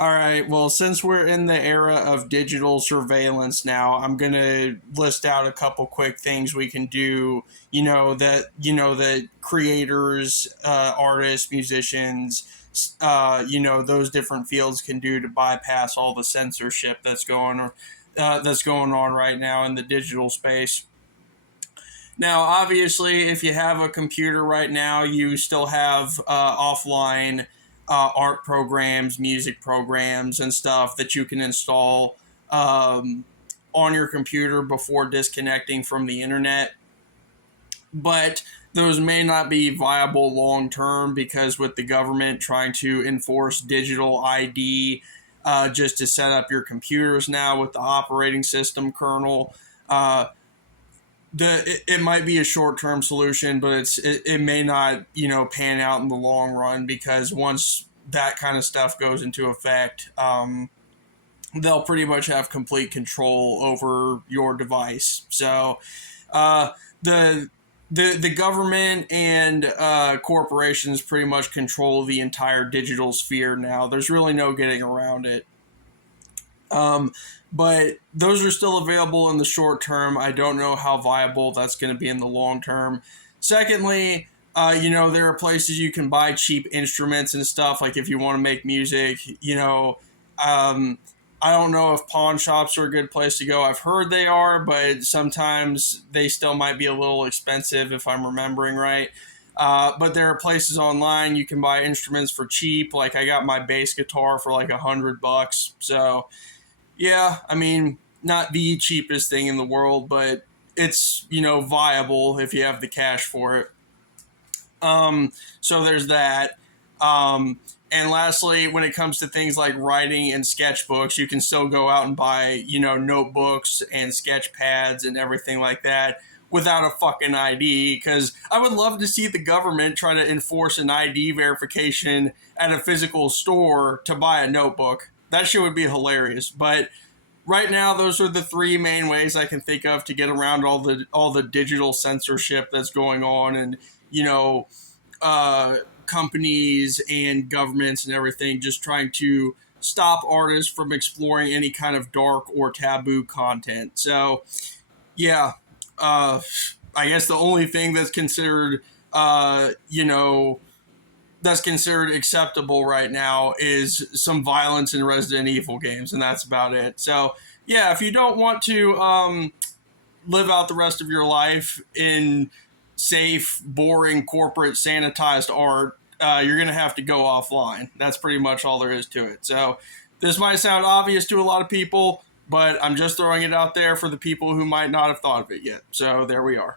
All right. Well, since we're in the era of digital surveillance now, I'm going to list out a couple quick things we can do, that creators, artists, musicians, those different fields can do to bypass all the censorship that's going on right now in the digital space. Now, obviously, if you have a computer right now, you still have offline art programs, music programs, and stuff that you can install um, on your computer before disconnecting from the internet. But those may not be viable long term because with the government trying to enforce digital ID just to set up your computers now with the operating system kernel. It might be a short term solution, but it may not pan out in the long run because once that kind of stuff goes into effect, they'll pretty much have complete control over your device. So uh, the the government and corporations pretty much control the entire digital sphere now. There's really no getting around it. Um, but those are still available in the short term. I don't know how viable that's going to be in the long term. Secondly, there are places you can buy cheap instruments and stuff. Like if you want to make music, um, I don't know if pawn shops are a good place to go. I've heard they are, but sometimes they still might be a little expensive if I'm remembering right. But there are places online you can buy instruments for cheap. Like I got my bass guitar for like $100. So yeah, I mean, not the cheapest thing in the world, but it's, viable if you have the cash for it. So there's that. And lastly, when it comes to things like writing and sketchbooks, you can still go out and buy, notebooks and sketch pads and everything like that without a fucking ID. Because I would love to see the government try to enforce an ID verification at a physical store to buy a notebook. That shit would be hilarious. But right now, those are the three main ways I can think of to get around all the digital censorship that's going on, and you know, companies and governments and everything just trying to stop artists from exploring any kind of dark or taboo content. So, yeah, uh, I guess the only thing that's considered, that's considered acceptable right now is some violence in Resident Evil games, and that's about it. So, yeah, if you don't want to live out the rest of your life in safe, boring, corporate, sanitized art, you're going to have to go offline. That's pretty much all there is to it. So, this might sound obvious to a lot of people, but I'm just throwing it out there for the people who might not have thought of it yet. So, there we are.